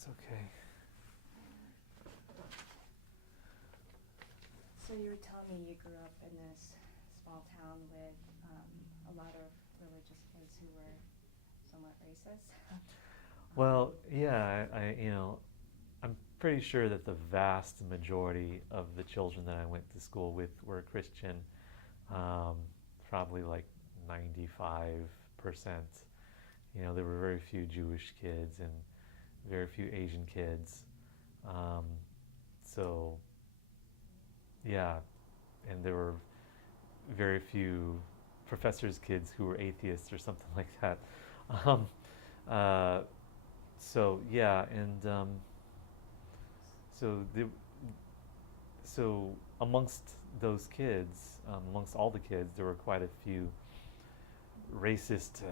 It's okay. So you were telling me you grew up in this small town with a lot of religious kids who were somewhat racist. Well, yeah, I'm pretty sure that the vast majority of the children that I went to school with were Christian. Um, Probably like 95%. There were very few Jewish kids and very few Asian kids. Um, so, yeah, and there were very few professors' kids who were atheists or something like that. Um, uh, so yeah, and so the, so amongst those kids, amongst all the kids, there were quite a few racist,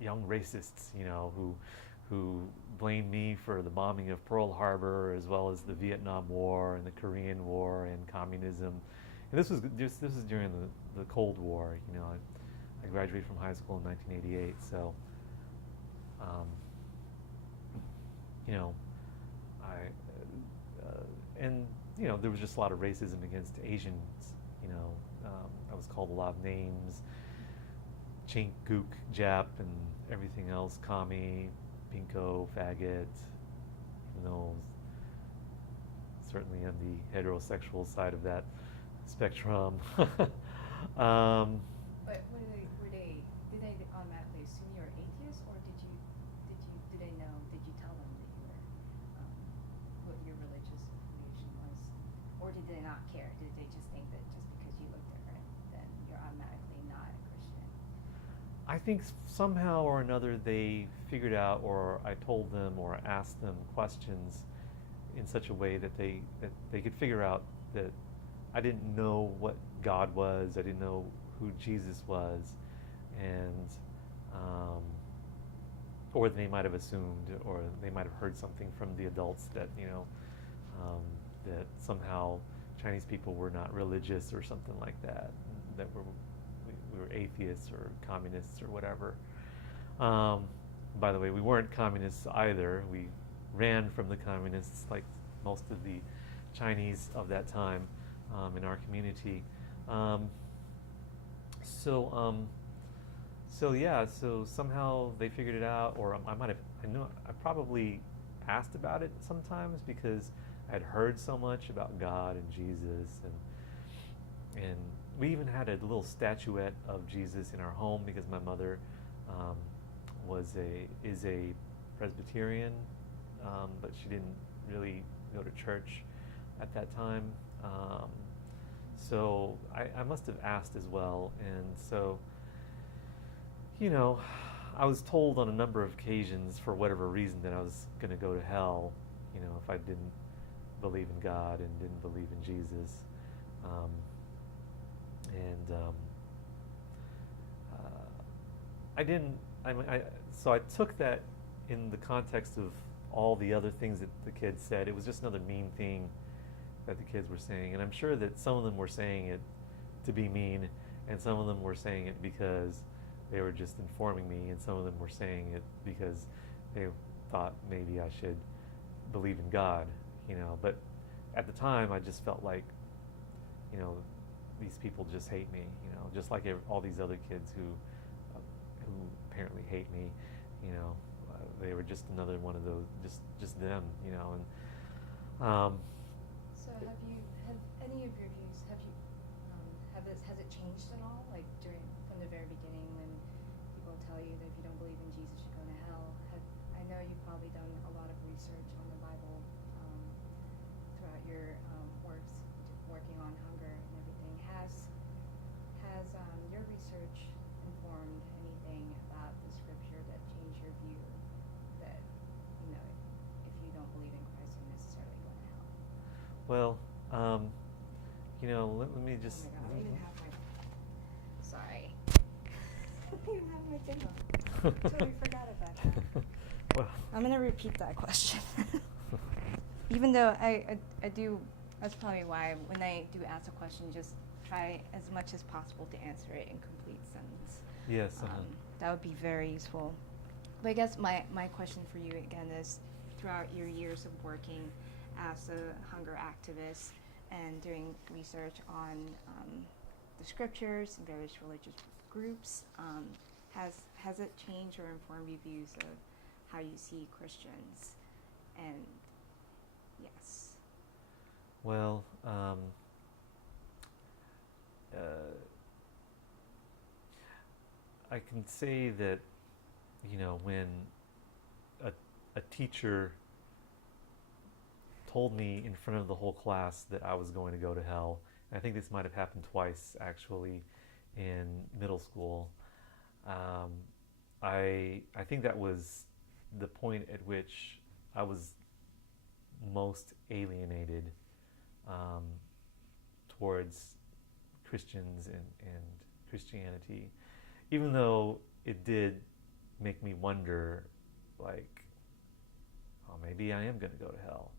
young racists, who blamed me for the bombing of Pearl Harbor, as well as the Vietnam War and the Korean War and communism. And this was during the Cold War. I graduated from high school in 1988, so um, you know, and there was just a lot of racism against Asians. I was called a lot of names: chink, gook, Jap, and everything else. Commie, pinko, faggot. Even though certainly on the heterosexual side of that spectrum. um, But did they automatically assume you were atheist, or did they know? Did you tell them that you were, what your religious affiliation was, or did they not care? Did they just think that just because you look different, then you're automatically not a Christian? I think somehow or another they figured out, or I told them, or asked them questions in such a way that they could figure out that I didn't know what God was. I didn't know who Jesus was, and or they might have assumed, or they might have heard something from the adults that that somehow Chinese people were not religious or something like that. That we were atheists or communists or whatever. Um, by the way, we weren't communists either. We ran from the communists, like most of the Chinese of that time in our community. Um, so, so yeah, so somehow they figured it out, or I might have. I probably asked about it sometimes because I'd heard so much about God and Jesus, and we even had a little statuette of Jesus in our home because my mother um, is a Presbyterian, but she didn't really go to church at that time. So I must have asked as well, and so you know, I was told on a number of occasions, for whatever reason, that I was going to go to hell. If I didn't believe in God and didn't believe in Jesus. Um, and I didn't. So I took that in the context of all the other things that the kids said. It was just another mean thing that the kids were saying, and I'm sure that some of them were saying it to be mean, and some of them were saying it because they were just informing me, and some of them were saying it because they thought maybe I should believe in God. But at the time, I just felt like, you know, these people just hate me. Just like all these other kids who apparently hate me. They were just another one of those, just them. And So have any of your views, has it changed at all? Like from the very beginning, when people tell you that if you don't believe in Jesus, you're going to hell. I know you've probably done a lot of research on the Bible throughout your works, working on hunger and everything. Has your research informed anything about the scripture that changed your view that if you don't believe in Christ, you're necessarily going to hell? well, let me just. Oh my god, I even have my. Sorry. I don't even have my thing on. Totally forgot about that. Well, I'm going to repeat that question. Even though I do, that's probably why when I do ask a question, just try as much as possible to answer it in complete sentence. yes. That would be very useful. But I guess my question for you again is, throughout your years of working as a hunger activist and doing research on the scriptures and various religious groups, has it changed or informed your views of how you see Christians? And yes. Well, I can say that, when a, a teacher told me in front of the whole class that I was going to go to hell, and I think this might have happened twice actually in middle school. Um, I think that was the point at which I was most alienated um, towards Christians and Christianity, even though it did make me wonder, like, oh, maybe I am going to go to hell.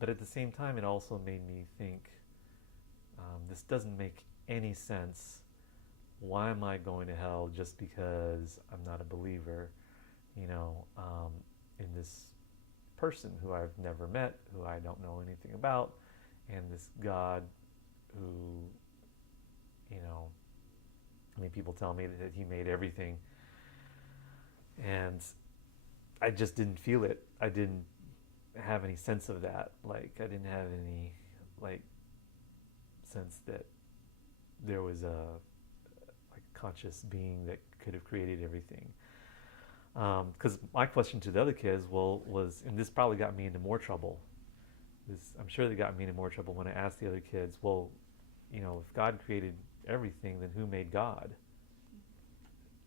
But at the same time, it also made me think, this doesn't make any sense. Why am I going to hell just because I'm not a believer, in this person who I've never met, who I don't know anything about, and this God who, people tell me that he made everything, and I just didn't feel it. I didn't have any sense of that. Like, I didn't have any, like, sense that there was a conscious being that could have created everything. Because my question to the other kids, was, and this probably got me into more trouble. I'm sure that got me into more trouble when I asked the other kids, well, if God created everything, then who made God?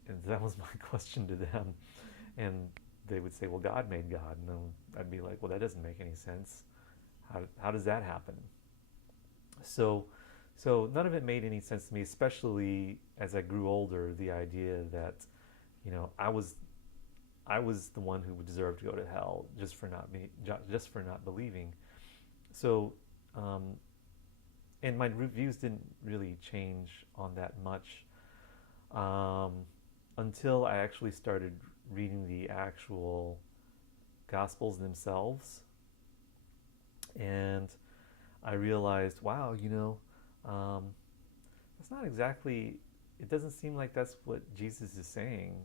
And that was my question to them. And they would say, well, God made God. And then I'd be like, well, that doesn't make any sense. How does that happen? So none of it made any sense to me, especially as I grew older, the idea that, I was the one who deserved to go to hell just for not believing. So, and my views didn't really change on that much until I actually started reading the actual Gospels themselves, and I realized, wow, that's not exactly. It doesn't seem like that's what Jesus is saying,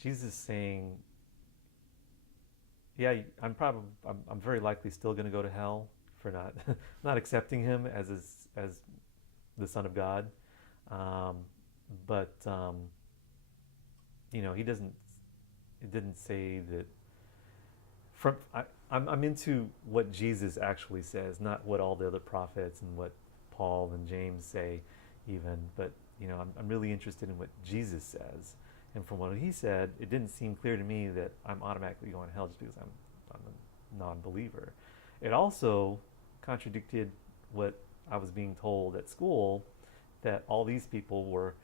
Jesus is saying, yeah, I'm very likely still going to go to hell for not not accepting him as the Son of God, but he doesn't. It didn't say that. I'm into what Jesus actually says, not what all the other prophets and what Paul and James say, even. But I'm really interested in what Jesus says. And from what he said, it didn't seem clear to me that I'm automatically going to hell just because I'm a non-believer. It also contradicted what I was being told at school, that all these people were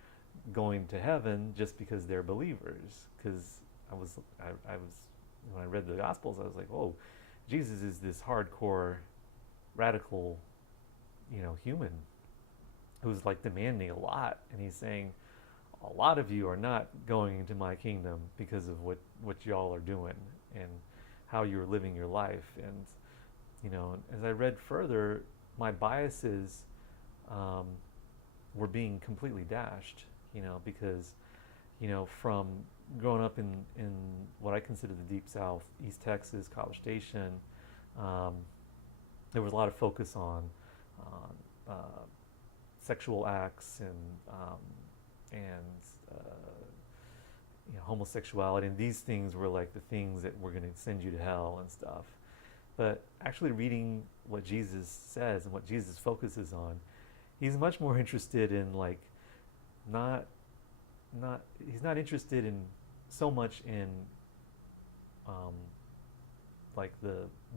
going to heaven just because they're believers. Because I was when I read the Gospels, I was like, "Whoa, Jesus is this hardcore, radical, human who's like demanding a lot, and he's saying, a lot of you are not going into my kingdom because of what y'all are doing and how you're living your life." And as I read further, my biases were being completely dashed, because from growing up in what I consider the Deep South, East Texas, College Station, there was a lot of focus on sexual acts and homosexuality, and these things were like the things that were going to send you to hell and stuff. But actually reading what Jesus says and what Jesus focuses on, he's much more interested in he's not interested in so much in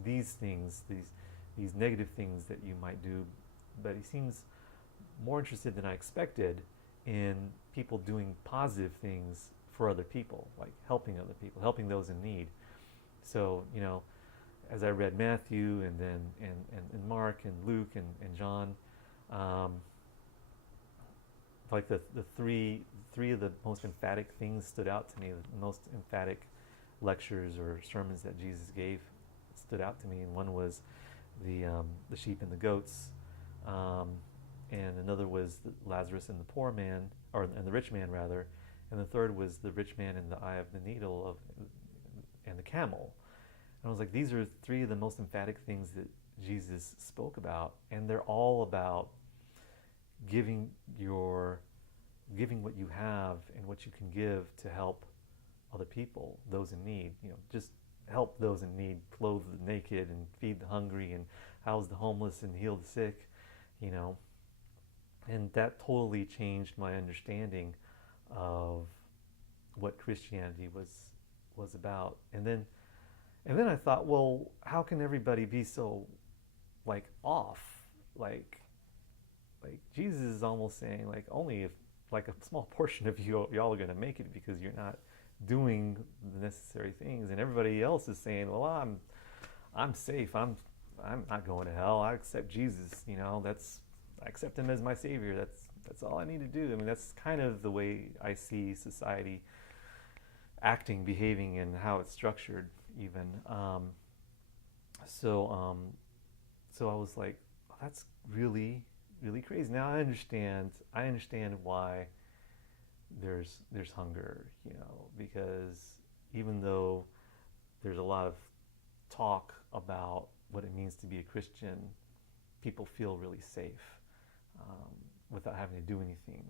these things, these negative things that you might do, but he seems more interested than I expected in people doing positive things for other people, like helping other people, helping those in need. So as I read Matthew and then and Mark and Luke and John, like the three of the most emphatic things stood out to me. The most emphatic lectures or sermons that Jesus gave stood out to me, and one was the sheep and the goats, um, and another was Lazarus and the poor man, or and the rich man rather, and the third was the rich man in the eye of the needle of and the camel. And I was like, these are three of the most emphatic things that Jesus spoke about, and they're all about giving what you have and what you can give to help other people, those in need. Just help those in need, clothe the naked and feed the hungry and house the homeless and heal the sick, you know. And that totally changed my understanding of what Christianity was about. And then I thought, well, how can everybody be so like off? Like Jesus is almost saying like only if like a small portion of y'all are going to make it because you're not doing the necessary things, and everybody else is saying, well, I'm safe. I'm not going to hell. I accept Jesus. I accept him as my savior. That's all I need to do. I mean, that's kind of the way I see society acting, behaving, and how it's structured even. So I was like, oh, that's really, really crazy. Now I understand why there's hunger, because even though there's a lot of talk about what it means to be a Christian, people feel really safe without having to do anything.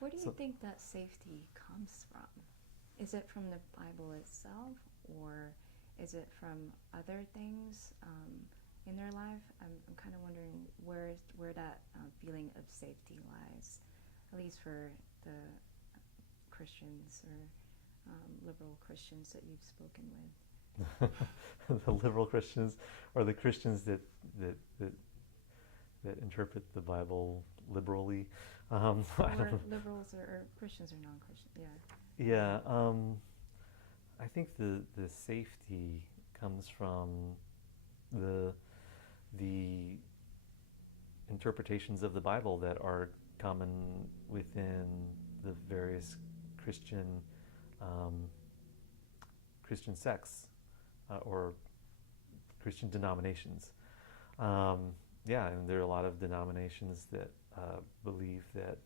Where do you think that safety comes from? Is it from the Bible itself, or is it from other things in their life? I'm kind of wondering where that feeling of safety lies, at least for the Christians or liberal Christians that you've spoken with. The liberal Christians, or the Christians that interpret the Bible liberally. Or liberals or Christians or non-Christians, yeah. Yeah, I think the safety comes from the interpretations of the Bible that are common within the various Christian sects or Christian denominations. And there are a lot of denominations that believe that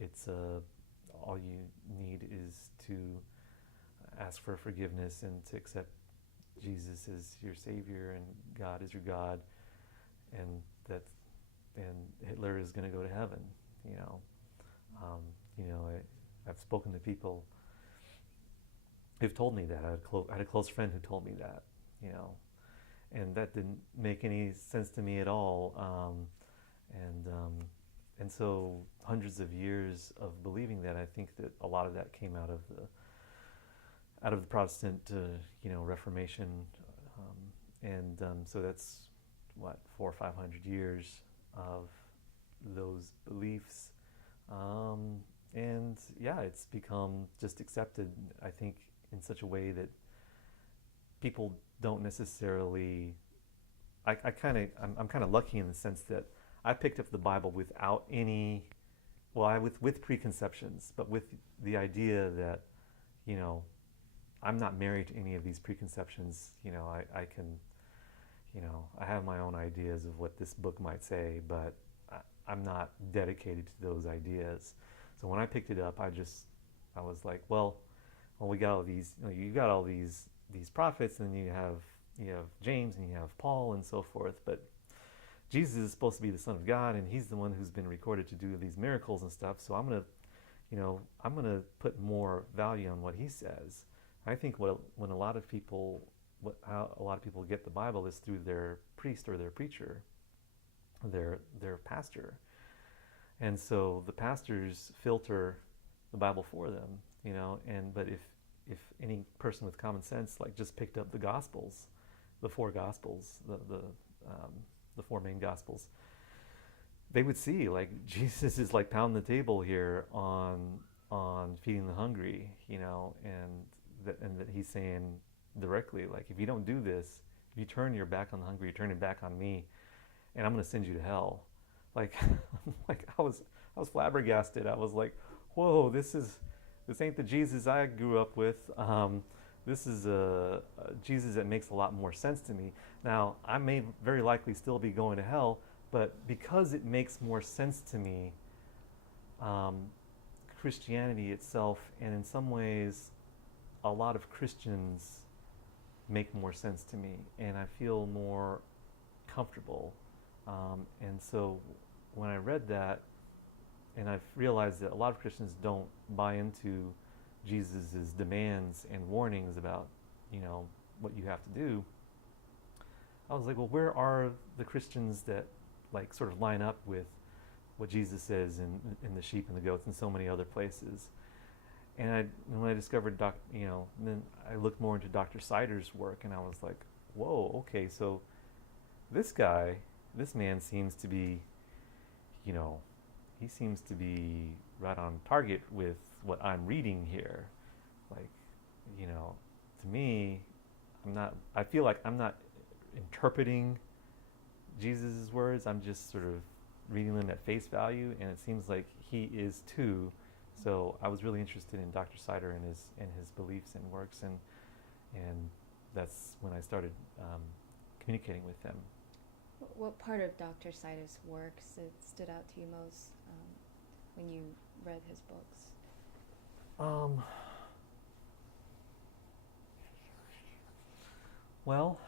it's all you need is to ask for forgiveness and to accept Jesus as your Savior and God is your God, and Hitler is going to go to heaven. I've spoken to people who've told me that. I had a close friend who told me that, and that didn't make any sense to me at all. And so hundreds of years of believing that, I think that a lot of that came out of the Protestant, Reformation, so that's what 400 or 500 years of those beliefs, and it's become just accepted, I think, in such a way that people don't necessarily. I'm kind of lucky in the sense that I picked up the Bible without any, with preconceptions, but with the idea that, I'm not married to any of these preconceptions. I can, I have my own ideas of what this book might say, but I'm not dedicated to those ideas. So when I picked it up, I was like, well, we got all these, you got all these prophets, and you have James and you have Paul and so forth, but Jesus is supposed to be the Son of God, and he's the one who's been recorded to do these miracles and stuff. So I'm gonna put more value on what he says. I think how a lot of people get the Bible is through their priest or their preacher, their pastor, and so the pastors filter the Bible for them, but if any person with common sense just picked up the Gospels, the four Gospels, the four main Gospels, they would see Jesus is pounding the table here on feeding the hungry, and that he's saying directly, if you don't do this, if you turn your back on the hungry, you turn your back on me, and I'm going to send you to hell. like, like I was flabbergasted. I was like, whoa, this ain't the Jesus I grew up with. This is a Jesus that makes a lot more sense to me. Now, I may very likely still be going to hell, but because it makes more sense to me, um, Christianity itself, and in some ways, a lot of Christians make more sense to me, and I feel more comfortable. And so when I read that, and I've realized that a lot of Christians don't buy into Jesus' demands and warnings about, what you have to do, I was like, well, where are the Christians that like sort of line up with what Jesus says in the sheep and the goats and so many other places? And when I discovered then I looked more into Dr. Sider's work, and I was like, whoa, okay, so this man seems to be, he seems to be right on target with what I'm reading here. Like, to me, I feel like I'm not interpreting Jesus' words. I'm just sort of reading them at face value, and it seems like he is too. So I was really interested in Dr. Sider and his beliefs and works, and that's when I started communicating with him. What part of Dr. Sider's work stood out to you most when you read his books? Well,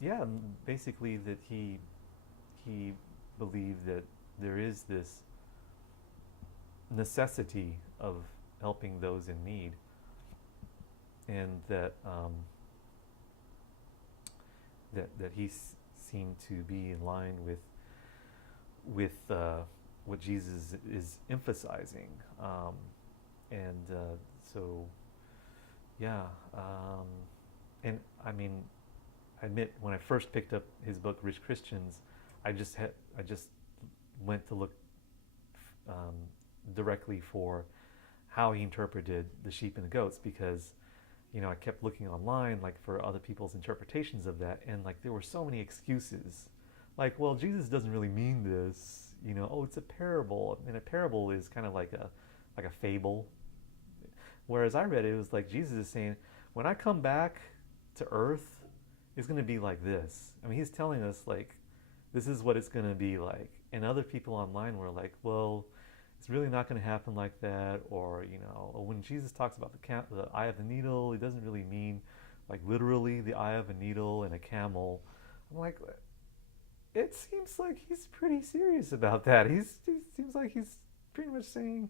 yeah, basically that he believed that there is this necessity of helping those in need, and that that he seemed to be in line with what Jesus is emphasizing, and so yeah, and I mean, I admit when I first picked up his book Rich Christians, I just went to look directly for how he interpreted the sheep and the goats, because I kept looking online like for other people's interpretations of that, and like there were so many excuses, like, well, Jesus doesn't really mean this, oh, it's a parable, and a parable is kind of like a fable. Whereas I read it, it was like Jesus is saying, when I come back to earth, it's going to be like this. I mean, he's telling us like this is what it's going to be like, and other people online were like, well, it's really not going to happen like that, or when Jesus talks about the eye of the needle, he doesn't really mean like literally the eye of a needle and a camel. I'm like, it seems like he's pretty serious about that. He seems like he's pretty much saying,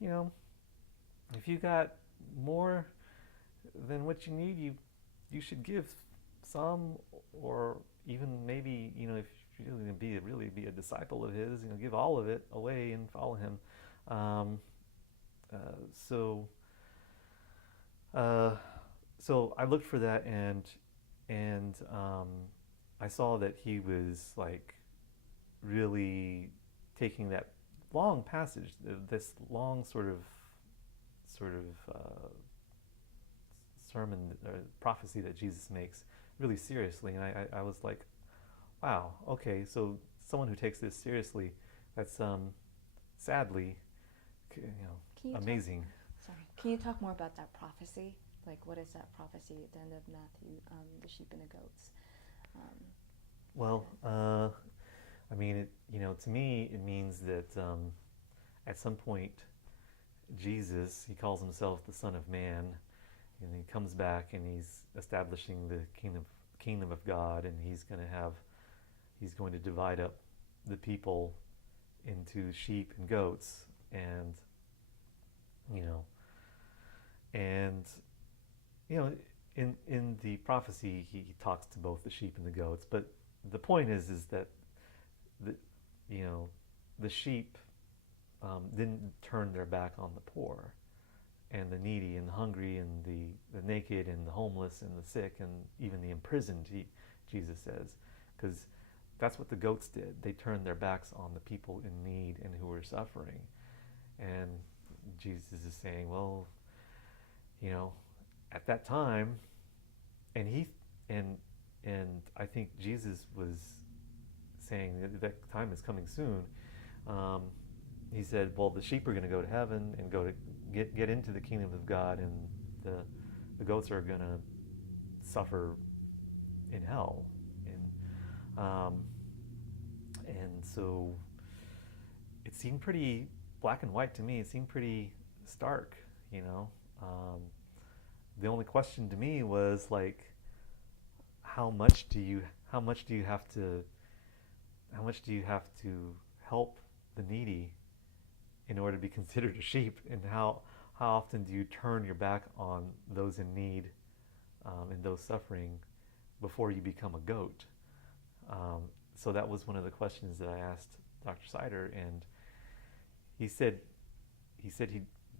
if you got more than what you need, you should give some, or even maybe if you're really going to really be a disciple of his, give all of it away and follow him. So I looked for that, and I saw that he was like really taking that long passage, this long sort of sermon or prophecy that Jesus makes really seriously, and I was like, wow, okay, so someone who takes this seriously, that's sadly, amazing. Can you talk more about that prophecy? Like, what is that prophecy at the end of Matthew, the sheep and the goats? Well, I mean, to me, it means that at some point, Jesus, he calls himself the Son of Man, and he comes back and he's establishing the kingdom of God, and he's going to divide up the people into sheep and goats, and in the prophecy he talks to both the sheep and the goats, but the point is that the sheep didn't turn their back on the poor and the needy and the hungry and the naked and the homeless and the sick and even the imprisoned, Jesus says, because that's what the goats did. They turned their backs on the people in need and who were suffering. And Jesus is saying, well, at that time, and I think Jesus was saying that time is coming soon. Um, he said, well, the sheep are going to go to heaven and go to get into the kingdom of God, and the goats are going to suffer in hell. Um, and so it seemed pretty black and white to me. It seemed pretty stark, you know. The only question to me was like, how much do you have to help the needy in order to be considered a sheep, and how often do you turn your back on those in need and those suffering before you become a goat? So that was one of the questions that I asked Dr. Sider, and he said he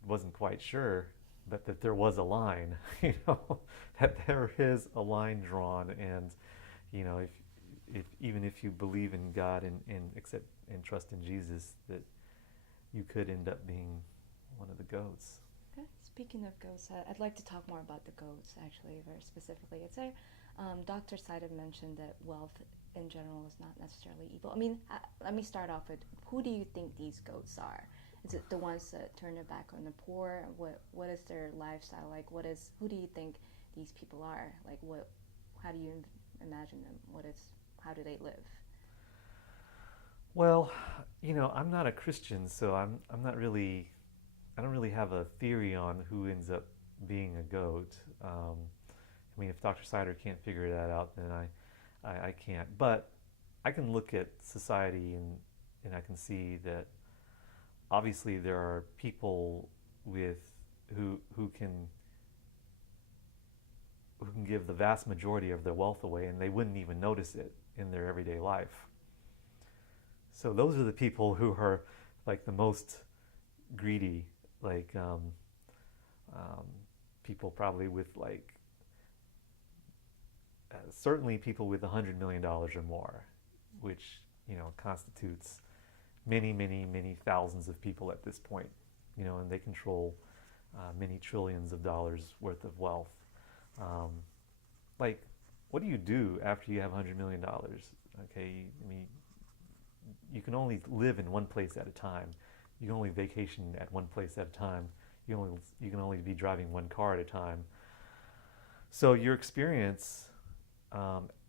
wasn't quite sure, but that there was a line, you know, that there is a line drawn, and you know, if even if you believe in God and accept and trust in Jesus, that you could end up being one of the goats. Okay. Speaking of goats, I'd like to talk more about the goats, actually, very specifically. It's there. Dr. Sider mentioned that wealth in general is not necessarily evil. I mean, let me start off with, who do you think these goats are? Is it the ones that turn their back on the poor? What is their lifestyle like? Who do you think these people are? Like, how do you imagine them? How do they live? Well, you know, I'm not a Christian, so I don't really have a theory on who ends up being a goat. I mean, if Dr. Sider can't figure that out, then I can't. But I can look at society and I can see that obviously there are people who can give the vast majority of their wealth away, and they wouldn't even notice it in their everyday life. So those are the people who are like the most greedy, like people probably with like certainly people with $100 million or more, which, you know, constitutes many, many, many thousands of people at this point, you know, and they control many trillions of dollars worth of wealth. Like, what do you do after you have $100 million? Okay, I mean, you can only live in one place at a time. You can only vacation at one place at a time. You can only be driving one car at a time. So your experience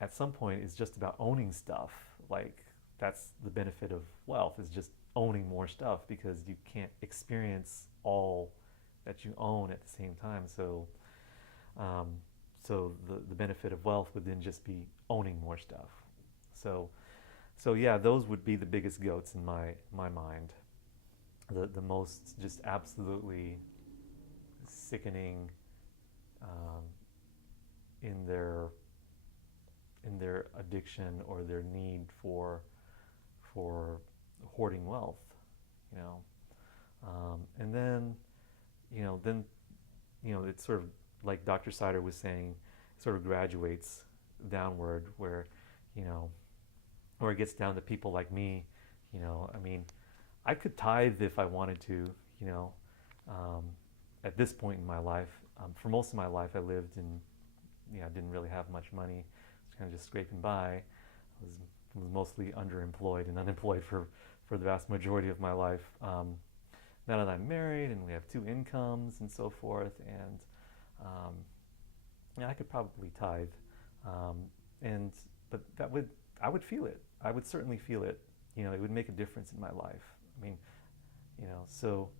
at some point is just about owning stuff. Like, that's the benefit of wealth, is just owning more stuff, because you can't experience all that you own at the same time. So the benefit of wealth would then just be owning more stuff. So yeah, those would be the biggest goats in my mind. The most just absolutely sickening in their addiction or their need for hoarding wealth, you know. And then it's sort of like Dr. Sider was saying, sort of graduates downward, where, you know, or it gets down to people like me, you know. I mean, I could tithe if I wanted to, you know. At this point in my life, for most of my life, I lived in, you know, I didn't really have much money. I was kind of just scraping by. I was mostly underemployed and unemployed for the vast majority of my life. Now that I'm married and we have 2 incomes and so forth, and I could probably tithe, but I would feel it. I would certainly feel it. You know, it would make a difference in my life. I mean, you know, so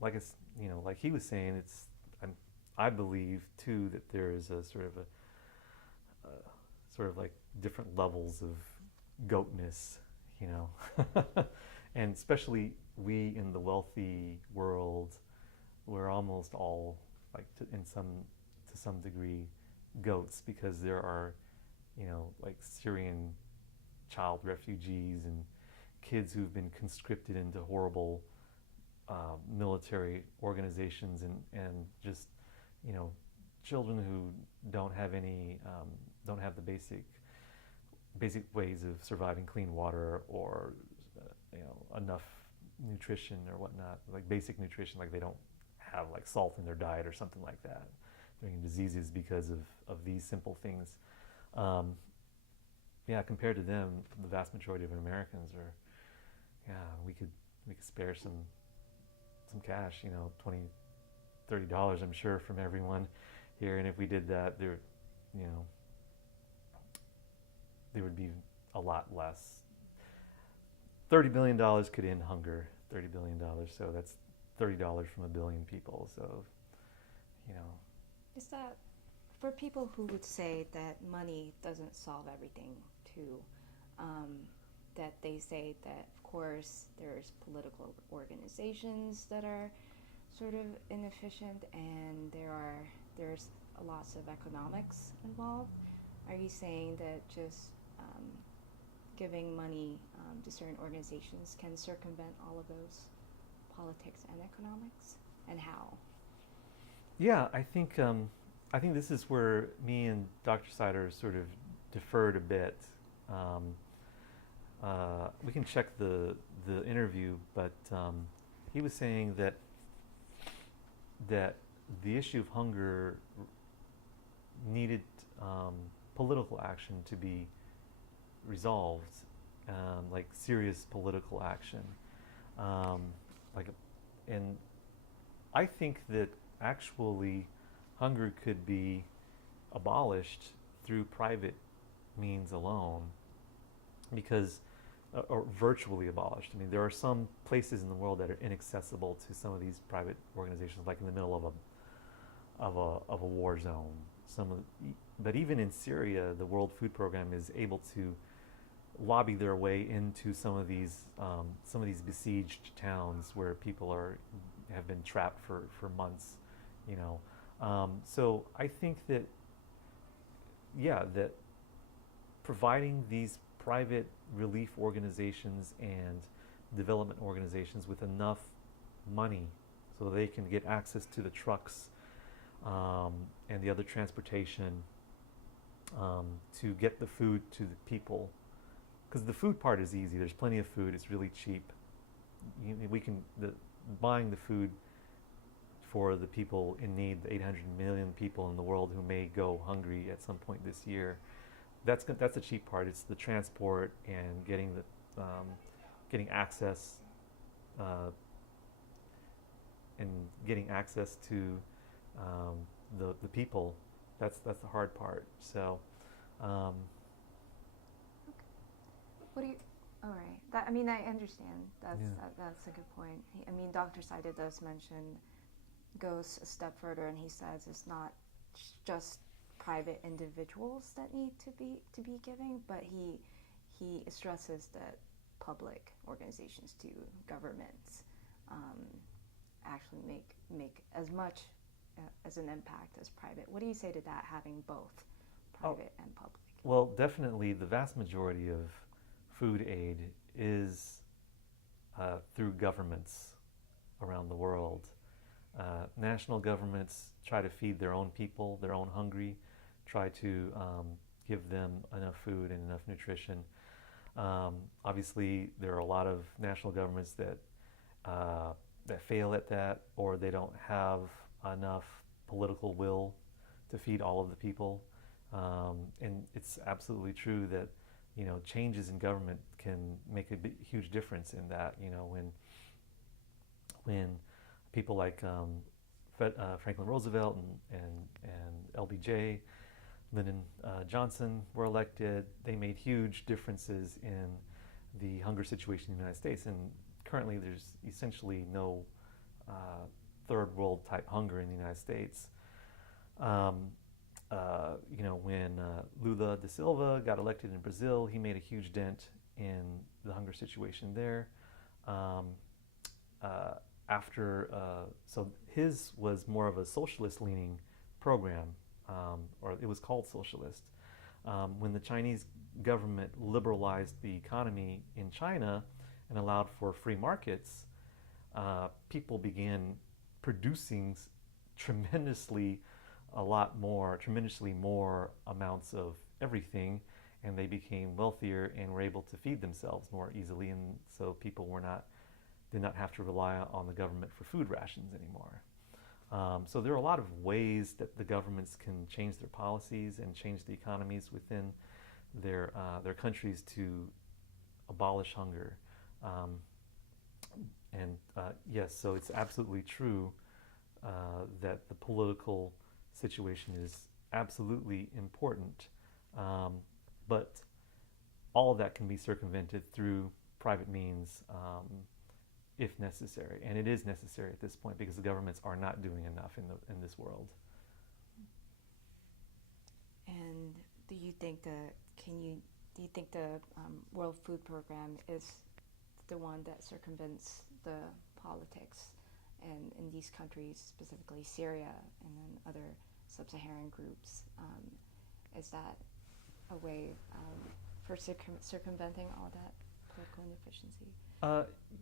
like it's, you know, like he was saying, I believe too that there is a sort of like different levels of goatness, you know, and especially we in the wealthy world, we're almost all like to some degree goats, because there are, you know, like Syrian child refugees and kids who've been conscripted into horrible military organizations, and just, you know, children who don't have the basic ways of surviving clean water, or you know, enough nutrition or whatnot, like basic nutrition, like they don't have like salt in their diet or something like that. They're getting diseases because of these simple things. yeah, compared to them, the vast majority of Americans are, yeah, we could spare some cash, you know, $20, $30, I'm sure, from everyone here. And if we did that, you know, there would be a lot less. $30 billion could end hunger. $30 billion, so that's $30 from a billion people. So, you know, Is that for people who would say that money doesn't solve everything too? That they say that, of course, there's political organizations that are sort of inefficient, and there's lots of economics involved. Are you saying that just giving money to certain organizations can circumvent all of those politics and economics, and how? yeah, I think this is where me and Dr. Sider sort of deferred a bit. We can check the interview, but he was saying that the issue of hunger needed political action to be resolved, like serious political action. Like, and I think that actually hunger could be abolished through private means alone, because or virtually abolished. I mean, there are some places in the world that are inaccessible to some of these private organizations, like in the middle of a war zone. But even in Syria, the World Food Program is able to lobby their way into some of these besieged towns where people have been trapped for months, you know. So I think that, yeah, that providing these private relief organizations and development organizations with enough money so they can get access to the trucks and the other transportation to get the food to the people. Because the food part is easy. There's plenty of food. It's really cheap. Buying the food for the people in need, the 800 million people in the world who may go hungry at some point this year. That's the cheap part. It's the transport and getting access and getting access to the people. That's the hard part. So. What do you? All right. I mean, I understand. That's Yeah. That's a good point. I mean, Dr. Saida does goes a step further, and he says it's not just private individuals that need to be giving, but he stresses that public organizations too, governments, actually make as much as an impact as private. What do you say to that, having both private and public? Well, definitely the vast majority of food aid is through governments around the world. National governments try to feed their own people, their own hungry, try to give them enough food and enough nutrition. Obviously, there are a lot of national governments that fail at that, or they don't have enough political will to feed all of the people. And it's absolutely true that, you know, changes in government can make a huge difference in that. You know, when people like Franklin Roosevelt and LBJ, Lyndon Johnson were elected, they made huge differences in the hunger situation in the United States. And currently there's essentially no third world type hunger in the United States. You know, when Lula da Silva got elected in Brazil, he made a huge dent in the hunger situation there. So his was more of a socialist-leaning program, or it was called socialist. When the Chinese government liberalized the economy in China and allowed for free markets, people began producing tremendously more amounts of everything, and they became wealthier and were able to feed themselves more easily, and so people did not have to rely on the government for food rations anymore. So there are a lot of ways that the governments can change their policies and change the economies within their countries to abolish hunger. And yes, so it's absolutely true that the political situation is absolutely important, but all of that can be circumvented through private means if necessary, and it is necessary at this point because the governments are not doing enough in this world. And do you think the World Food Program is the one that circumvents the politics and in these countries, specifically Syria and then other sub-Saharan groups? Is that a way for circumventing all that political inefficiency?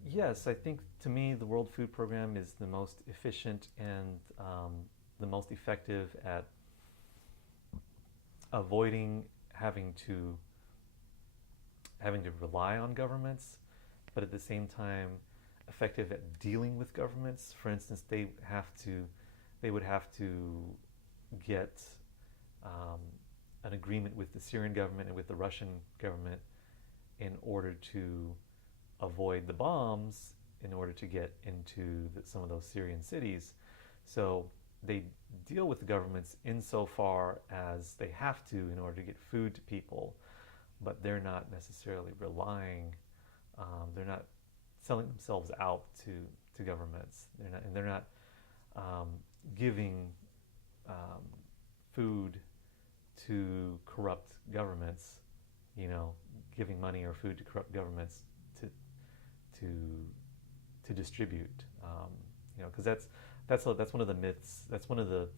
Yes, I think to me the World Food Program is the most efficient and the most effective at avoiding having to rely on governments, but at the same time effective at dealing with governments. For instance, they would have to get an agreement with the Syrian government and with the Russian government in order to avoid the bombs, in order to get into some of those Syrian cities. So they deal with the governments insofar as they have to in order to get food to people, but they're not necessarily relying, they're not selling themselves out to governments. They're not giving food to corrupt governments, giving money or food to corrupt governments to distribute, because that's one of the myths. That's one of the.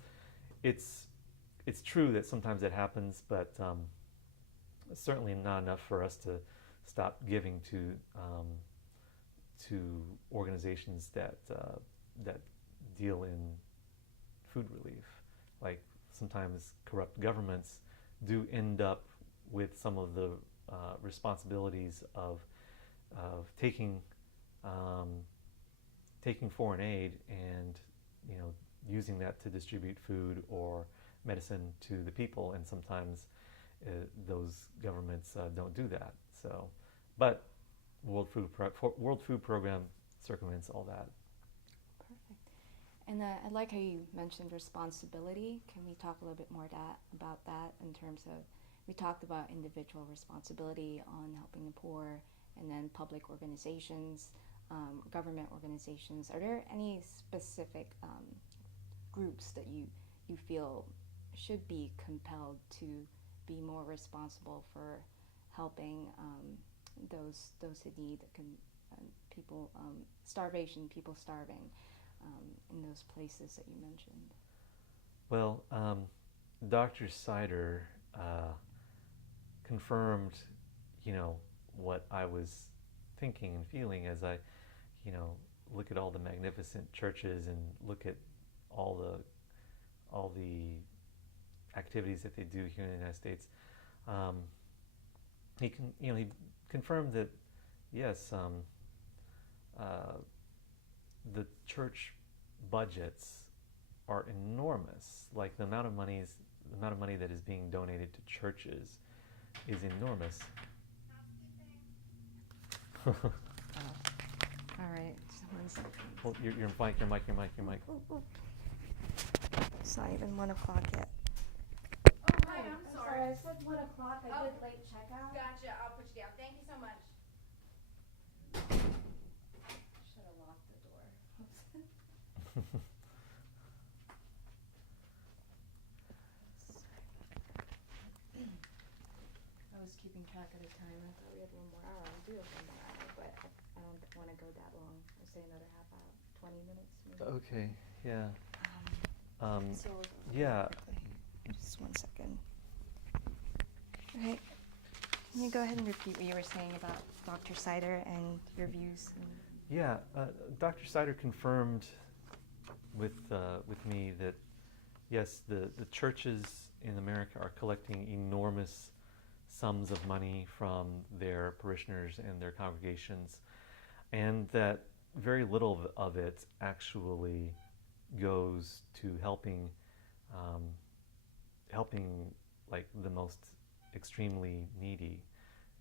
It's true that sometimes it happens, but certainly not enough for us to stop giving to organizations that deal in food relief. Like sometimes corrupt governments do end up with some of the responsibilities of taking foreign aid and using that to distribute food or medicine to the people, and sometimes those governments don't do that. So, but World Food Program circumvents all that. Perfect. And I like how you mentioned responsibility. Can we talk a little bit more about that in terms of, we talked about individual responsibility on helping the poor, and then public organizations, government organizations. Are there any specific groups that you feel should be compelled to be more responsible for helping those in need, that can people people starving in those places that you mentioned? Well, Dr. Sider confirmed, what I was thinking and feeling as I, look at all the magnificent churches and look at all the activities that they do here in the United States. He confirmed that yes, the church budgets are enormous. Like the amount of money that is being donated to churches is enormous. All right, one second. Well, your mic. Ooh. It's not even 1 o'clock yet. Oh, hi, I'm sorry. I said 1 o'clock. I did late checkout. Gotcha. I'll put you down. Thank you so much. Should have locked the door. I was keeping track of the time. I thought we had 1 more hour. We do have 1 more hour, but I don't want to go that long. I'll say another half hour, 20 minutes maybe. Okay. Yeah. So we'll go yeah. quickly. Just 1 second. Okay. Can you go ahead and repeat what you were saying about Dr. Sider and your views? Yeah, Dr. Sider confirmed with me that yes, the churches in America are collecting enormous sums of money from their parishioners and their congregations, and that very little of it actually goes to helping like the most extremely needy,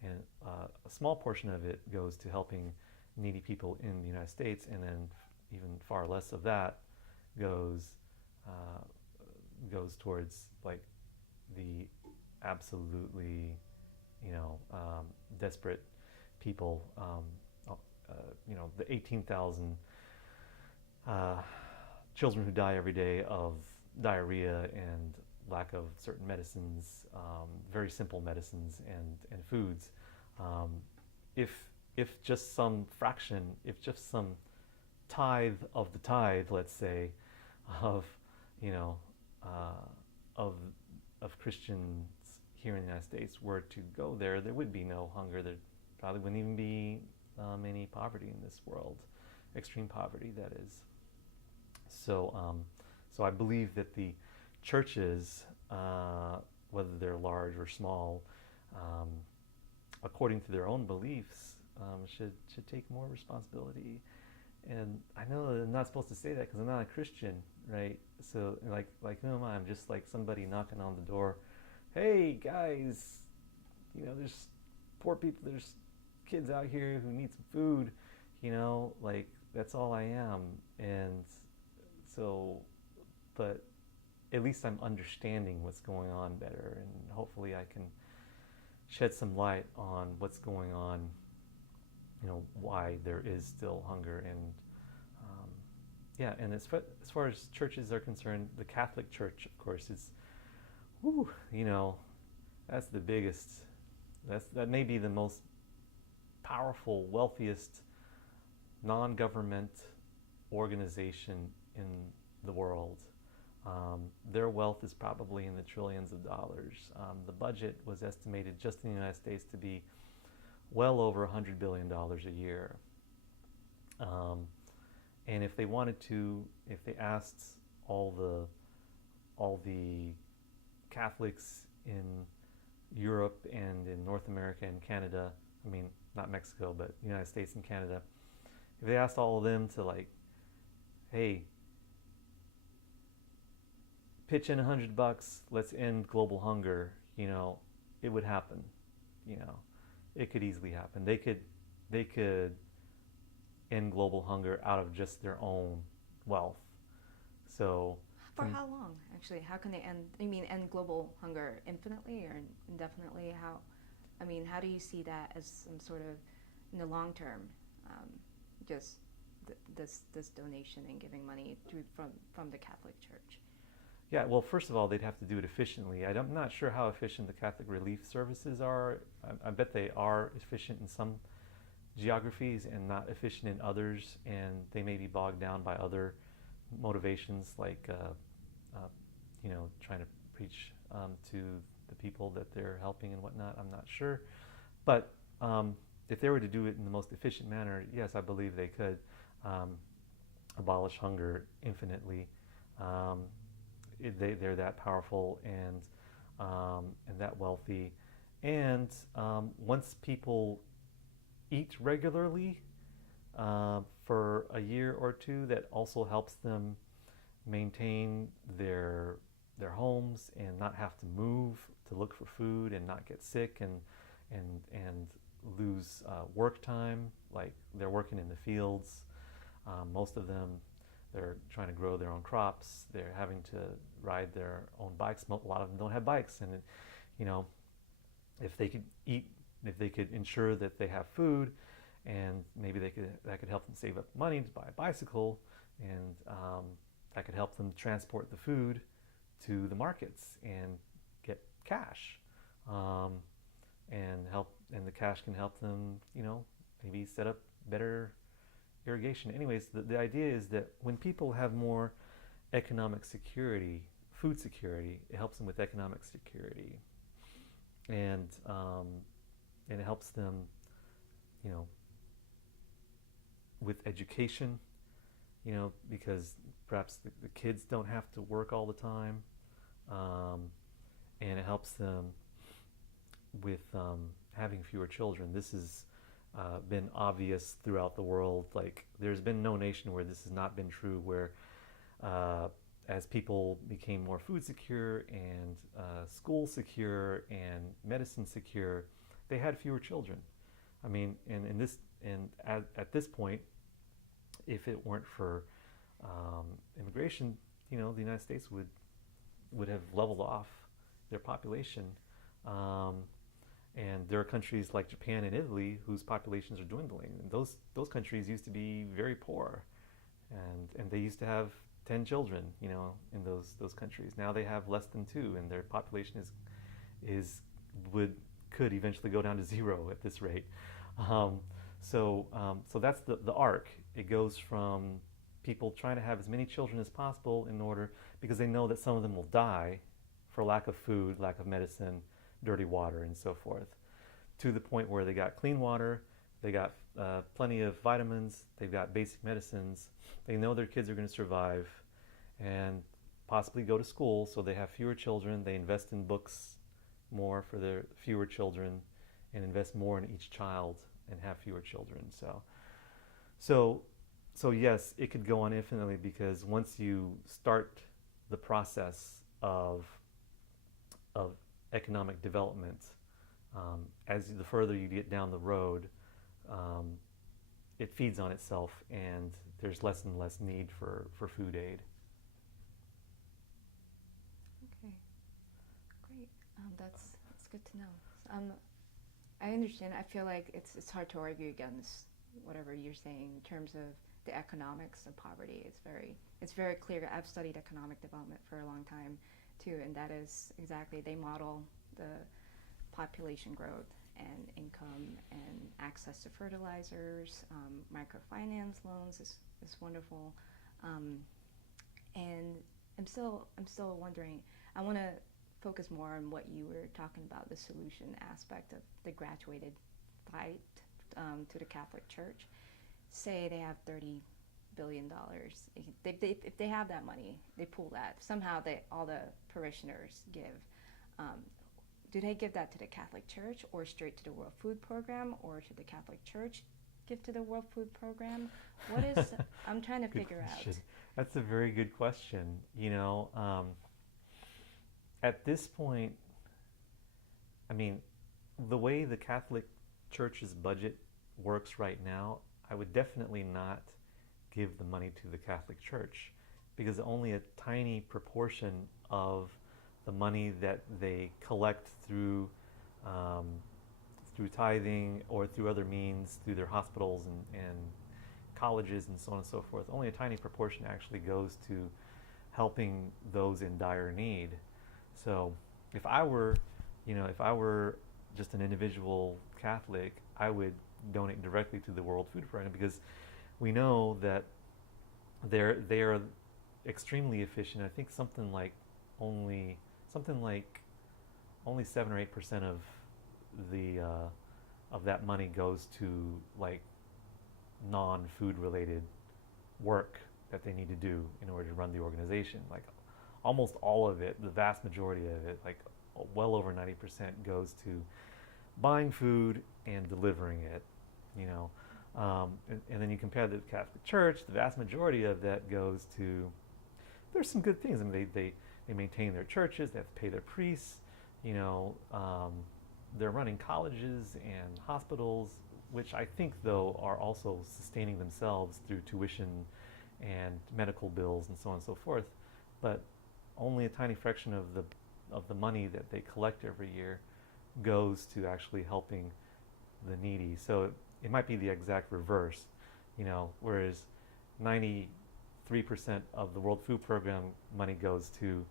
and a small portion of it goes to helping needy people in the United States, and then even far less of that goes uh, goes towards like the absolutely, desperate people. The 18,000 children who die every day of diarrhea and lack of certain medicines, very simple medicines and foods. Um, if just some fraction, if just some tithe of the tithe, let's say, of you know uh, of Christians here in the United States were to go there, there would be no hunger. There probably wouldn't even be any poverty in this world, extreme poverty, that is. So I believe that the churches, whether they're large or small, um, according to their own beliefs, should take more responsibility. And I know that I'm not supposed to say that because I'm not a Christian, right? So like who am I? I'm just like somebody knocking on the door. Hey guys, there's poor people. There's kids out here who need some food. Like that's all I am. And so, but at least I'm understanding what's going on better, and hopefully I can shed some light on what's going on, why there is still hunger. And and as far as churches are concerned, the Catholic Church, of course, is, that's the biggest, that may be the most powerful, wealthiest non-government organization in the world. Their wealth is probably in the trillions of dollars. The budget was estimated just in the United States to be well over $100 billion a year. And if they wanted to, if they asked all the Catholics in Europe and in North America and Canada, I mean, not Mexico, but United States and Canada, if they asked all of them to hey, pitch in $100, let's end global hunger, it would happen. It could easily happen. They could end global hunger out of just their own wealth. So for how long, actually? How can they end global hunger infinitely or indefinitely? How do you see that as some sort of, in the long term, just this donation and giving money from the Catholic Church? Yeah, well, first of all, they'd have to do it efficiently. I'm not sure how efficient the Catholic Relief Services are. I bet they are efficient in some geographies and not efficient in others, and they may be bogged down by other motivations, like trying to preach to the people that they're helping and whatnot. I'm not sure, but if they were to do it in the most efficient manner, yes, I believe they could abolish hunger infinitely. They're that powerful and that wealthy, and once people eat regularly for a year or two, that also helps them maintain their homes and not have to move to look for food and not get sick and lose work time. Like they're working in the fields, most of them. They're trying to grow their own crops. They're having to ride their own bikes. A lot of them don't have bikes, and if they could eat, if they could ensure that they have food, and maybe that could help them save up money to buy a bicycle, and that could help them transport the food to the markets and get cash, and the cash can help them, maybe set up better irrigation. Anyways, the idea is that when people have more economic security, food security, it helps them with economic security, and it helps them, with education, because perhaps the kids don't have to work all the time, and it helps them with having fewer children. This has been obvious throughout the world. Like, there's been no nation where this has not been true, where as people became more food secure and school secure and medicine secure, they had fewer children. I mean, at this point, if it weren't for immigration, the United States would have leveled off their population. And there are countries like Japan and Italy whose populations are dwindling. And those countries used to be very poor, and they used to have 10 children, in those countries. Now they have less than 2, and their population could eventually go down to 0 at this rate. So that's the arc. It goes from people trying to have as many children as possible because they know that some of them will die for lack of food, lack of medicine, dirty water, and so forth, to the point where they got clean water, they got plenty of vitamins, they've got basic medicines, they know their kids are going to survive and possibly go to school, so they have fewer children, they invest in books more for their fewer children and invest more in each child and have fewer children. So yes, it could go on infinitely, because once you start the process of economic development, the further you get down the road, it feeds on itself, and there's less and less need for food aid. Okay, great. That's good to know. I understand. I feel like it's hard to argue against whatever you're saying in terms of the economics of poverty. It's very clear. I've studied economic development for a long time too, and that is exactly, they model the population growth and income and access to fertilizers. Microfinance loans is wonderful, and I'm still wondering. I want to focus more on what you were talking about, the solution aspect of the graduated fight to the Catholic Church. Say they have $30 billion. If they have that money, they pull that. Somehow all the parishioners give. Do they give that to the Catholic Church, or straight to the World Food Program, or should the Catholic Church give to the World Food Program? What is, I'm trying to figure out. That's a very good question. At this point, I mean, the way the Catholic Church's budget works right now, I would definitely not give the money to the Catholic Church, because only a tiny proportion of the money that they collect through tithing or through other means, through their hospitals and colleges and so on and so forth, only a tiny proportion actually goes to helping those in dire need. So if I were just an individual Catholic, I would donate directly to the World Food Program, because we know that they are extremely efficient. I think something like only 7 or 8% of that money goes to like non-food related work that they need to do in order to run the organization. Like almost all of it, the vast majority of it, like well over 90%, goes to buying food and delivering it. And then you compare the Catholic Church, the vast majority of that goes to, there's some good things. I mean, they maintain their churches, they have to pay their priests, they're running colleges and hospitals, which I think though are also sustaining themselves through tuition and medical bills and so on and so forth. But only a tiny fraction of the money that they collect every year goes to actually helping the needy. So it might be the exact reverse, whereas 93% of the World Food Program money goes to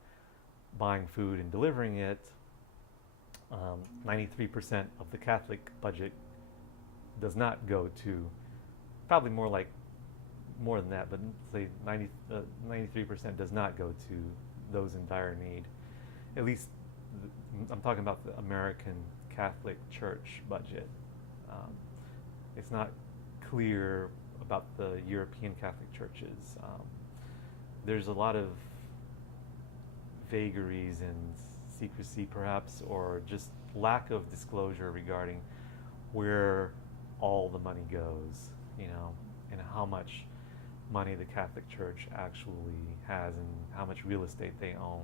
buying food and delivering it. 93% of the Catholic budget does not go to, probably more than that, but say 93% does not go to those in dire need. At least I'm talking about the American Catholic Church budget. It's not clear about the European Catholic churches. There's a lot of vagaries and secrecy perhaps, or just lack of disclosure regarding where all the money goes, and how much money the Catholic Church actually has and how much real estate they own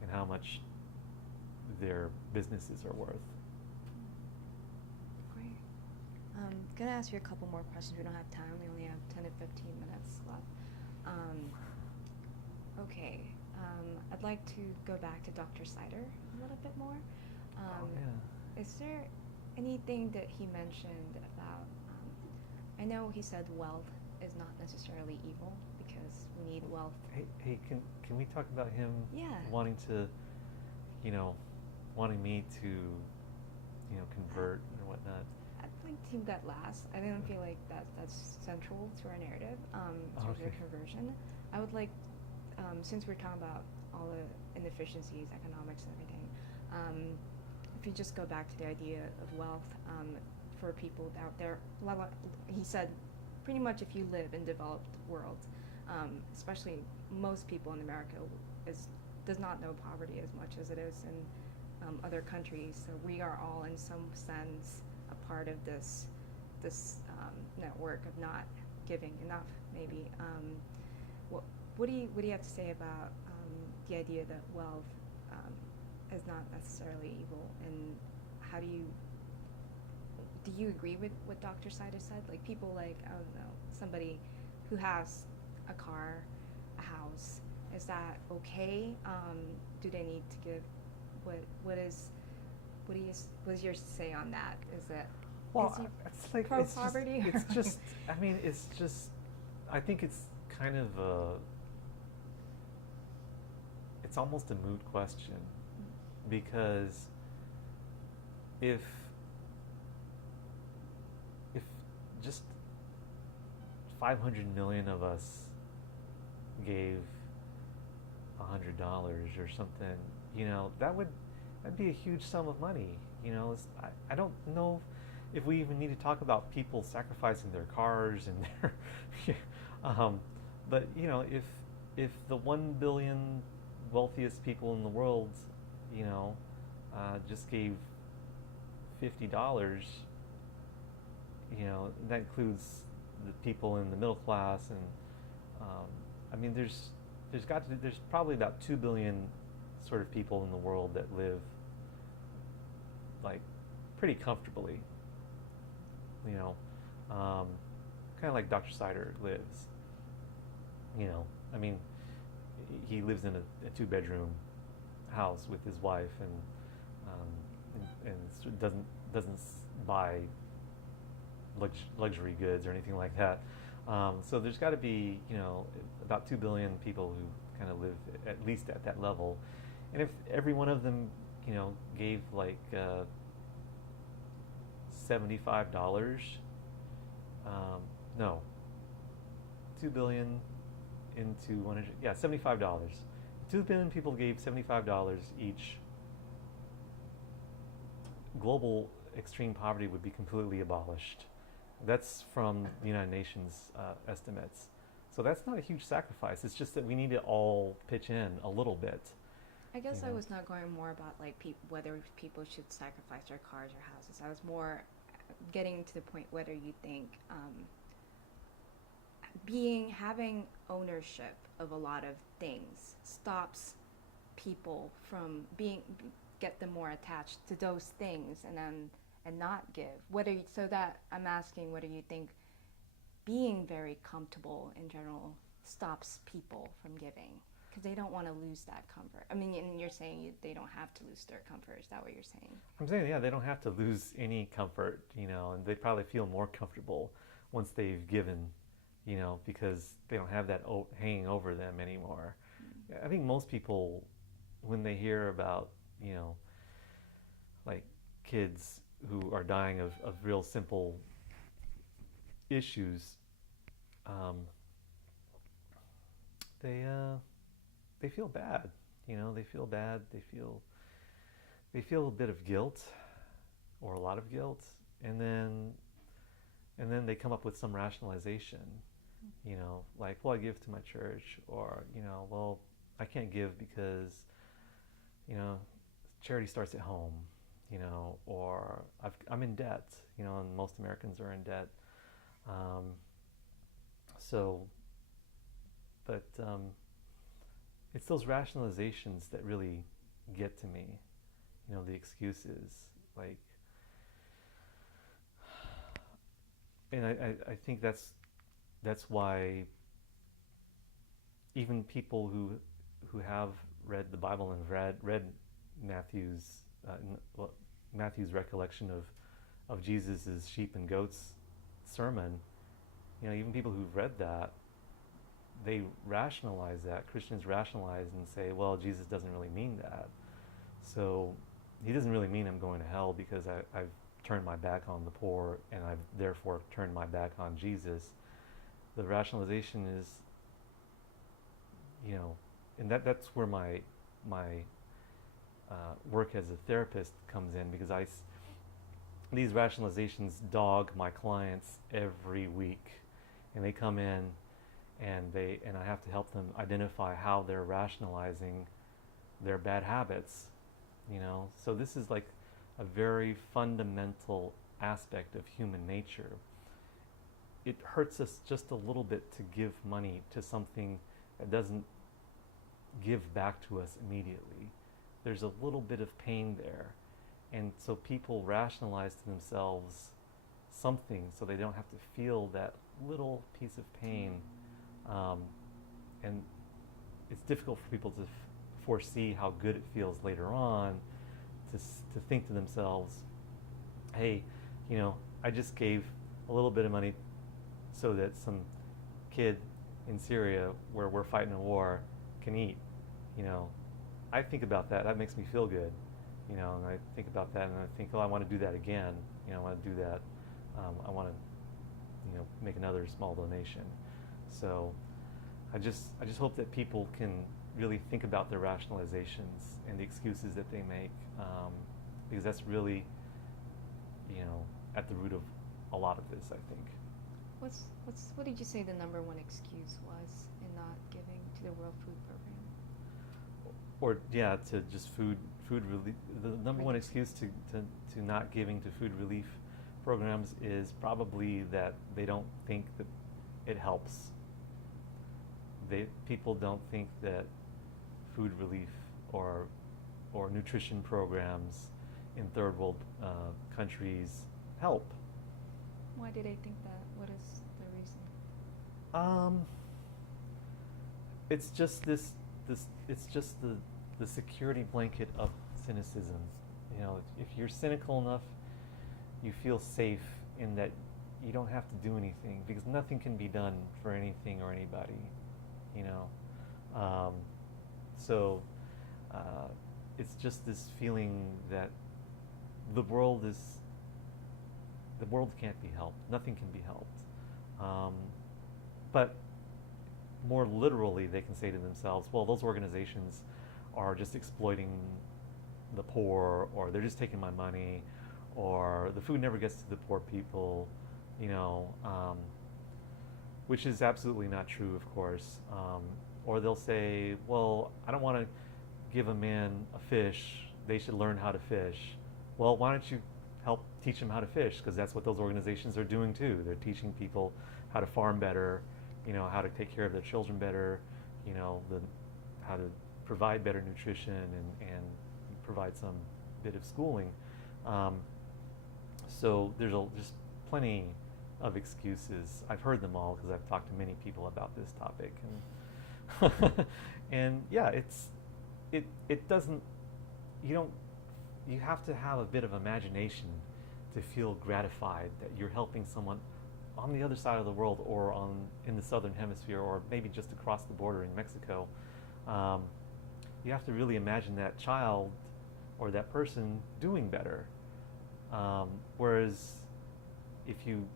and how much their businesses are worth. Great. Gonna ask you a couple more questions. We don't have time. We only have 10 to 15 minutes left. Okay. I'd like to go back to Dr. Sider a little bit more. Yeah. Is there anything that he mentioned about, I know he said wealth is not necessarily evil because we need wealth. Hey, can we talk about him Yeah. wanting to, wanting me to, convert or whatnot? I'd like to that last. I didn't feel like that's central to our narrative, in terms of conversion. I would like, since we're talking about all the inefficiencies, economics and everything, if you just go back to the idea of wealth, for people out there, he said, pretty much if you live in developed world, especially most people in America does not know poverty as much as it is in other countries. So we are all, in some sense, a part of this network of not giving enough. Maybe. What do you have to say about the idea that wealth is not necessarily evil, and how do you agree with what Dr. Sider said? Like people like, I don't know, somebody who has a car, a house, is that okay? Do they need to give? What is your say on that? Is it it's like pro-poverty? It's just. I mean, it's just. I think it's kind of it's almost a moot question, because if just 500 million of us gave $100 or something, that'd be a huge sum of money. I don't know if we even need to talk about people sacrificing their cars and their, but if the 1 billion wealthiest people in the world, just gave $50, that includes the people in the middle class, and I mean, there's probably about 2 billion sort of people in the world that live like pretty comfortably, kind of like Dr. Sider lives. I mean, he lives in a 2-bedroom house with his wife, and doesn't buy luxury goods or anything like that. So there's got to be, about 2 billion people who kind of live at least at that level. And if every one of them, gave like $75, no, 2 billion into 100, yeah, $75. 2 billion people gave $75 each. Global extreme poverty would be completely abolished. That's from the United Nations estimates. So that's not a huge sacrifice. It's just that we need to all pitch in a little bit. I guess I was not going more about like whether people should sacrifice their cars or houses. I was more getting to the point whether you think having ownership of a lot of things stops people from get them more attached to those things and not give. I'm asking whether you think being very comfortable in general stops people from giving, because they don't want to lose that comfort. I mean, and you're saying they don't have to lose their comfort. Is that what you're saying? I'm saying, yeah, they don't have to lose any comfort, and they probably feel more comfortable once they've given, because they don't have that hanging over them anymore. Mm-hmm. I think most people, when they hear about, like kids who are dying of real simple issues, they feel bad. They feel bad. They feel a bit of guilt, or a lot of guilt, and then they come up with some rationalization. Like, well, I give to my church, or well, I can't give because charity starts at home, or I'm in debt, and most Americans are in debt. So but it's those rationalizations that really get to me. You know, the excuses, like, and I think that's why even people who have read the Bible and read Matthew's Matthew's recollection of Jesus's sheep and goats sermon, you know, even people who've read that, they rationalize that. Christians rationalize and say, well, Jesus doesn't really mean that. So he doesn't really mean I'm going to hell because I've turned my back on the poor and I've therefore turned my back on Jesus. The rationalization is, you know, and that's where my work as a therapist comes in, because these rationalizations dog my clients every week, and they come in and I have to help them identify how they're rationalizing their bad habits, you know. So this is like a very fundamental aspect of human nature. It hurts us just a little bit to give money to something that doesn't give back to us immediately. There's a little bit of pain there. And so people rationalize to themselves something so they don't have to feel that little piece of pain. And it's difficult for people to foresee how good it feels later on, to think to themselves, hey, you know, I just gave a little bit of money so that some kid in Syria, where we're fighting a war, can eat. You know, I think about that. That makes me feel good. You know, and I think about that, and I think, oh, I want to do that again. You know, I want to do that. I want to, you know, make another small donation. So, I just hope that people can really think about their rationalizations and the excuses that they make, because that's really, you know, at the root of a lot of this, I think. What did you say the number one excuse was in not giving to the World Food Program? Or yeah, to just food relief. The number one excuse to not giving to food relief programs is probably that they don't think that it helps. People don't think that food relief or nutrition programs in third world countries help. Why do they think that? What is the reason? It's just it's just the security blanket of cynicism. You know, if you're cynical enough, you feel safe in that you don't have to do anything, because nothing can be done for anything or anybody. You know, so it's just this feeling that the world can't be helped. Nothing can be helped. But more literally, they can say to themselves, well, those organizations are just exploiting the poor, or they're just taking my money, or the food never gets to the poor people, you know, which is absolutely not true, of course. Or they'll say, well, I don't want to give a man a fish. They should learn how to fish. Well, why don't you help teach them how to fish? Because that's what those organizations are doing too. They're teaching people how to farm better, you know, how to take care of their children better, you know, how to provide better nutrition and provide some bit of schooling. So there's just plenty of excuses. I've heard them all because I've talked to many people about this topic, and and yeah, it doesn't, you have to have a bit of imagination to feel gratified that you're helping someone on the other side of the world, or in the southern hemisphere, or maybe just across the border in Mexico. You have to really imagine that child or that person doing better. Whereas if you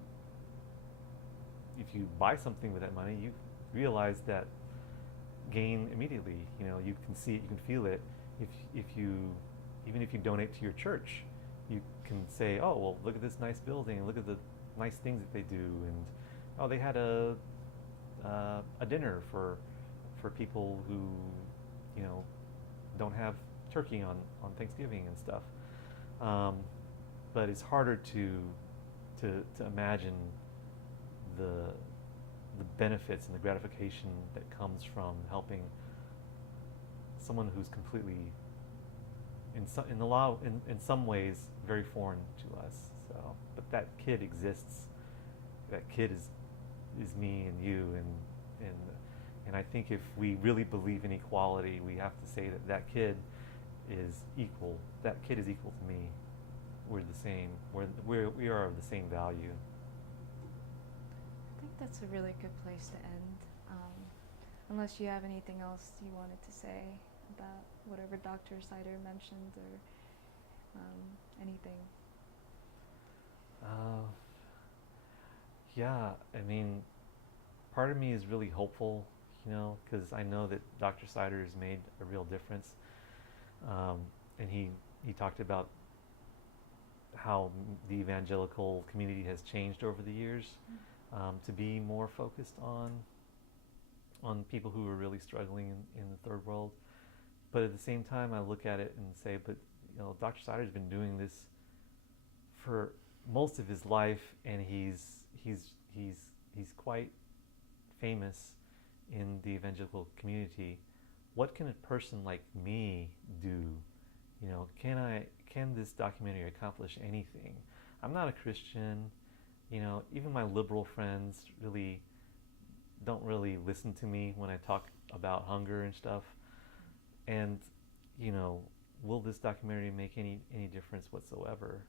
buy something with that money, you realize that gain immediately. You know, you can see it, you can feel it. Even if you donate to your church, you can say, oh, well, look at this nice building, look at the nice things that they do, and oh, they had a dinner for people who, you know, don't have turkey on Thanksgiving and stuff. But it's harder to imagine the the benefits and the gratification that comes from helping someone who's completely, in some ways, very foreign to us. So, but that kid exists. That kid is me and you, and I think if we really believe in equality, we have to say that that kid is equal. That kid is equal to me. We're the same. We are of the same value. I think that's a really good place to end. Unless you have anything else you wanted to say about whatever Dr. Sider mentioned or anything. Yeah, I mean, part of me is really hopeful, because I know that Dr. Sider has made a real difference. And he talked about how the evangelical community has changed over the years, to be more focused on people who are really struggling in the third world. But at the same time, I look at it and say, but Dr. Sider's been doing this for most of his life, and he's quite famous in the evangelical community. What can a person like me do? Can this documentary accomplish anything? I'm not a Christian. Even my liberal friends don't really listen to me when I talk about hunger and stuff. And will this documentary make any difference whatsoever?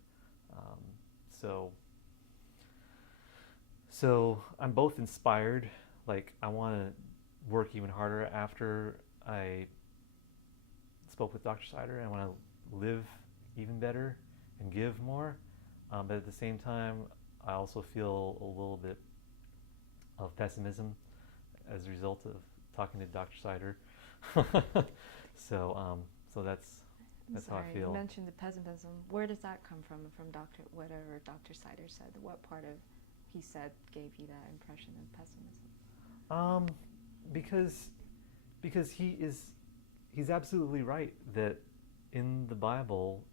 So I'm both inspired. Like, I want to work even harder after I spoke with Dr. Sider. I want to live even better and give more. But at the same time, I also feel a little bit of pessimism as a result of talking to Dr. Sider. So that's how I feel. You mentioned the pessimism. Where does that come from whatever Dr. Sider said? What part of he said gave you that impression of pessimism? Because he's absolutely right that in the Bible,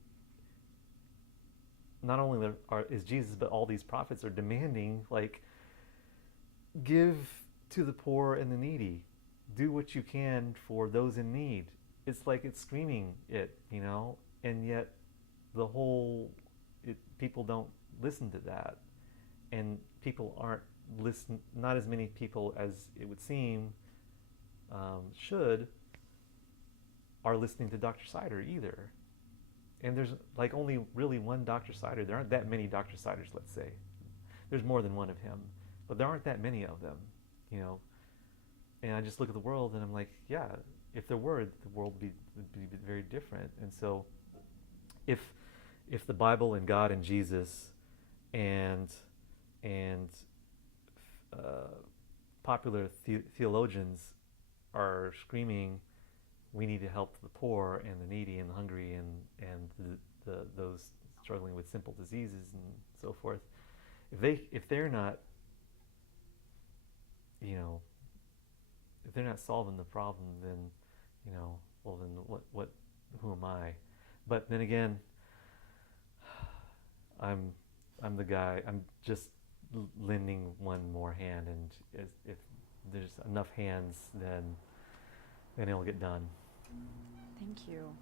not only is Jesus, but all these prophets are demanding, like, give to the poor and the needy, do what you can for those in need. It's like it's screaming it, and yet people don't listen to that, and people aren't not as many people as it would seem are listening to Dr. Sider either. And there's like only really one Dr. Sider. There aren't that many Dr. Siders, let's say. There's more than one of him, but there aren't that many of them, And I just look at the world and I'm like, yeah, if there were, the world would be very different. And so if the Bible and God and Jesus and popular theologians are screaming, we need to help the poor and the needy and the hungry and those struggling with simple diseases and so forth. If they're not, if they're not solving the problem, then well, then who am I? But then again, I'm the guy. I'm just lending one more hand, and if there's enough hands, then it'll get done. Thank you.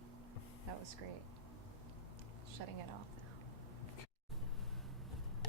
That was great. Shutting it off.